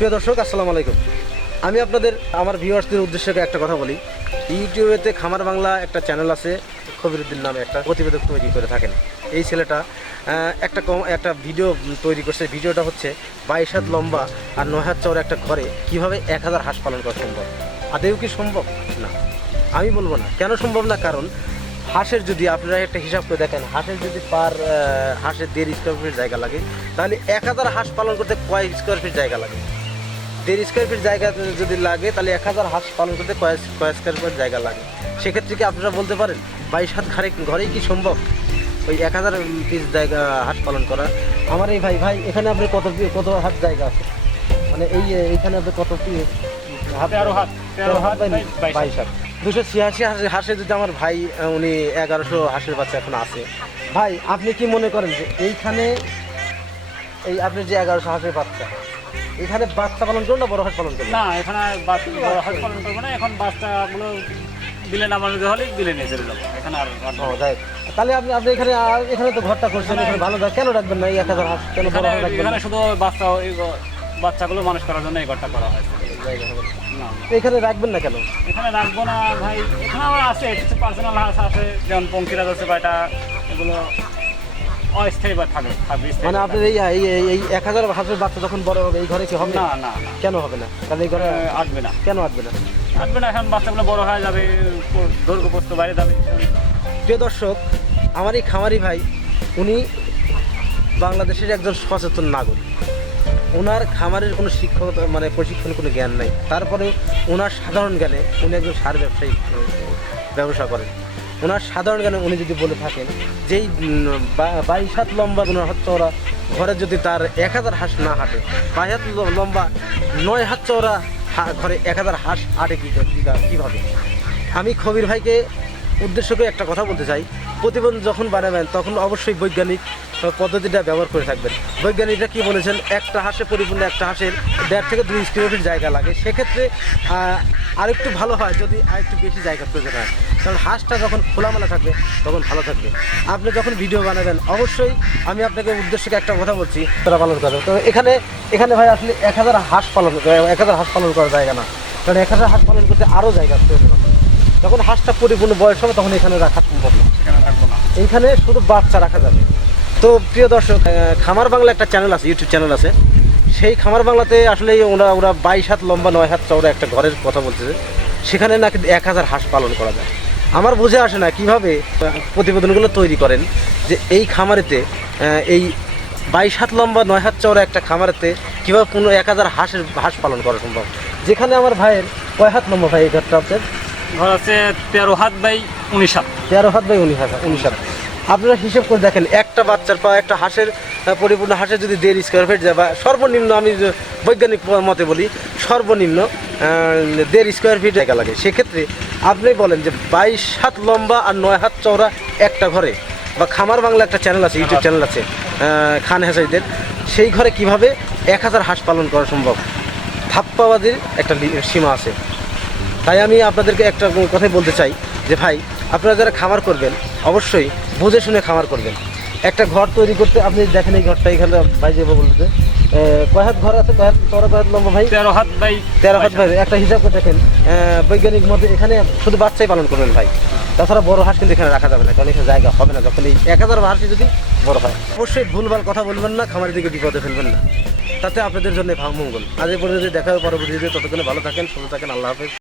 প্রিয় দর্শক, আসসালামু আলাইকুম। আমি আপনাদের, আমার ভিউয়ার্সদের উদ্দেশ্যে একটা কথা বলি। ইউটিউবেতে খামার বাংলা একটা চ্যানেল আছে, খবিরুদ্দিন নামে একটা প্রতিবেদক তৈরি করে থাকেন। এই ছেলেটা একটা কম, একটা ভিডিও তৈরি করছে। ভিডিওটা হচ্ছে বাইশ হাত লম্বা আর নয় হাত চওড়া একটা ঘরে কীভাবে এক হাজার হাঁস পালন করা সম্ভব? আদেও কি সম্ভব? না। আমি বলব না। কেন সম্ভব না? কারণ হাঁসের যদি আপনারা একটা হিসাব করে দেখেন, হাঁসের যদি পার হাঁসের দেড় স্কোয়ার ফিট জায়গা লাগে, তাহলে এক হাজার হাঁস পালন করতে কয় স্কোয়ার ফিট জায়গা লাগে? দেড় স্কোয়ার ফিট জায়গা যদি লাগে তাহলে এক হাজার হাঁস পালন করতে কয় কয় স্কোয়ার ফিট জায়গা লাগে। সেক্ষেত্রে কি আপনারা বলতে পারেন বাইশ হাত ঘরে ঘরেই কি সম্ভব? ওই এক হাজার পিস জায়গা হাঁস পালন করা। আমার এই ভাই ভাই এখানে আপনি কত কত হাত জায়গা আছে? মানে এই এইখানে আপনি কত পিস হাত তেরো হাত তেরো বাইশ হাত। দুশো ছিয়াশি হাঁসে হাঁসে যদি আমার ভাই উনি এগারোশো হাঁসের বাচ্চা এখন আছে। ভাই আপনি কি মনে করেন যে এইখানে এই আপনি যে এগারোশো হাঁসের বাচ্চা এখানে বাচ্চা পালন করুন না বড় হাঁস পালন করুন না এখানে বড় হাত পালন করব না। এখন বাচ্চাগুলো দিলে নামানো হলে দিলে নিয়ে চলে যাব। এখানে আর। যাই তাহলে আপনি আপনি এখানে এখানে তো ঘরটা করছেন এখানে ভালো কেন রাখবেন না এই এক হাজার হাঁস কেন বড় এখানে হাঁস এখানে শুধু বাচ্চা বাচ্চাগুলো মানুষ করার জন্য এই ঘরটা করা তো এখানে রাখবেন না কেন? এখানে রাখব না ভাই। এখানে আমার আছে পার্সোনাল হাঁস আছে যেমন পঙ্কিরাজ আছে বা এটা এগুলো অস্থায়ী বা থাকবে মানে আপনার এই এই এক হাজার হাঁসের বাচ্চা যখন বড় হবে এই ঘরে কি হবে? না না। কেন হবে না? তাহলে এই ঘরে এ, আটবে না। কেন আসবে না? আটবে না এখন বাচ্চাগুলো বড় হয়ে যাবে প- দৈর্ঘ্য পোস্ত বাইরে যাবে। প্রিয় দর্শক আমার এই খামারি ভাই উনি বাংলাদেশের একজন সচেতন নাগরিক। ওনার খামারের কোনো শিক্ষক মানে প্রশিক্ষণ কোনো জ্ঞান নাই। তারপরে ওনার সাধারণ জ্ঞানে উনি একজন সার ব্যবসায়ী ব্যবসা করেন। ওনার সাধারণ জ্ঞানে উনি যদি বলে থাকেন, যেই বাইশ হাত লম্বা ওনার হাত চওড়া, ঘরে যদি তার এক হাজার হাঁস না হাঁটে, বাইশ হাত লম্বা নয় হাত চওড়া ঘরে এক হাজার হাঁস আটে কী, কীভাবে? আমি খবির ভাইকে উদ্দেশ্য করে একটা কথা বলতে চাই। প্রতিবন্ধ যখন বানাবেন, তখন অবশ্যই বৈজ্ঞানিক পদ্ধতিটা ব্যবহার করে থাকবেন। বৈজ্ঞানিকরা কি বলেছেন? একটা হাঁসে পরিপূর্ণ, একটা হাঁসের দেড় থেকে দুই স্কোয়ার ফিট জায়গা লাগে। সেক্ষেত্রে আরেকটু ভালো হয় যদি আরেকটু বেশি জায়গা প্রয়োজন হয়। কারণ হাঁসটা যখন খোলামেলা থাকবে, তখন ভালো থাকবে। আপনি যখন ভিডিও বানাবেন, অবশ্যই আমি আপনাকে উদ্দেশ্য করে একটা কথা বলছি তারা পালন করবে তো এখানে এখানে ভাই আসলে এক হাজার হাঁস পালন, এক হাজার হাঁস পালন করার জায়গা না। কারণ এক হাজার হাঁস পালন করতে আরও জায়গা প্রয়োজন। যখন হাঁসটা পরিপূর্ণ বয়স হবে, তখন এখানে রাখা সম্ভব না। এখানে শুধু বাচ্চা রাখা যাবে। তো প্রিয় দর্শক খামার বাংলা একটা চ্যানেল আছে ইউটিউব চ্যানেল আছে। সেই খামার বাংলাতে আসলে ওরা ওরা বাইশ হাত লম্বা নয় হাত চওড়া একটা ঘরের কথা বলতেছে। সেখানে নাকি এক হাজার হাঁস পালন করা যায়। আমার বুঝে আসে না কীভাবে প্রতিবেদনগুলো তৈরি করেন যে এই খামারেতে এই বাইশ হাত লম্বা নয় হাত চওড়া একটা খামারেতে কীভাবে পনেরো এক হাজার হাঁসের হাঁস পালন করা সম্ভব? যেখানে আমার ভাইয়ের কয় হাত লম্বা ভাই এই ঘরটা আপনার ঘর আছে তেরো হাত বাই উনিশ হাত। তেরো হাত বাই উনিশ হাত উনিশ হাত। আপনারা হিসেব করে দেখেন, একটা বাচ্চার পা, একটা হাঁসের পরিপূর্ণ হাঁসের যদি দেড় স্কোয়ার ফিট যায় বা সর্বনিম্ন আমি বৈজ্ঞানিক মতে বলি, সর্বনিম্ন দেড় স্কোয়ার ফিট জায়গা লাগে। সেক্ষেত্রে আপনি বলেন যে বাইশ হাত লম্বা আর নয় হাত চওড়া একটা ঘরে, বা খামার বাংলা একটা চ্যানেল আছে ইউটিউব চ্যানেল আছে খান হেসাইদের, সেই ঘরে কীভাবে এক হাজার হাঁস পালন করা সম্ভব? থাপ্পাবাদের একটা সীমা আছে। তাই আমি আপনাদেরকে একটা কথাই বলতে চাই যে, ভাই, আপনারা যারা খামার করবেন অবশ্যই বুঝে শুনে খামার করবেন। একটা ঘর তৈরি করতে আপনি দেখেন এই ঘরটা এখানে ভাই যে বলতে কয় হাত ঘর আছে? কয় হাত কয় হাত লম্বা ভাই? তেরো হাত বাই তেরো হাত ভাই। একটা হিসাব করে দেখেন বৈজ্ঞানিক মতে এখানে শুধু বাচ্চাই পালন করবেন ভাই। তাছাড়া বড় হাঁস কিন্তু এখানে রাখা যাবে না কারণ এখানে জায়গা হবে না। যখন এই এক হাজার হাঁসই যদি বড় হয় অবশ্যই ভুলভাল কথা বলবেন না খামারের দিকে বিপদে ফেলবেন না। তাতে আপনাদের জন্য ভাব মঙ্গল। আজ এই পর্যন্ত দেখা হবে পরবর্তীতে। ততক্ষণে ভালো থাকেন সুস্থ থাকেন আল্লাহ হাফেজ।